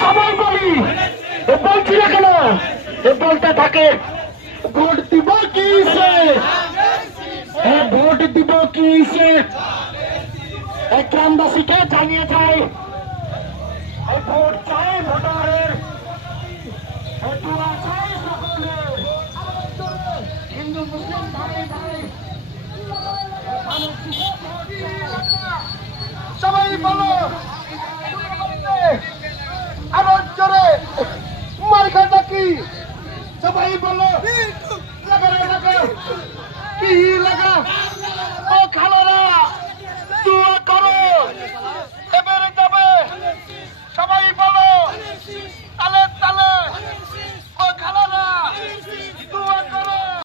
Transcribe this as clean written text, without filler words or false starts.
সবাই বলি বলছি না কেন বলতে থাকে ভোট দিব কি ভোট দিব কি গ্রামবাসীকে জানিয়ে যায় ভোট চাই ভোটারের হিন্দু মুসলিম ভাই ভাই সবাই বলো আবার জোরে মার্কাটা কি সবাই বলো লাগা কি লাগা ও খালো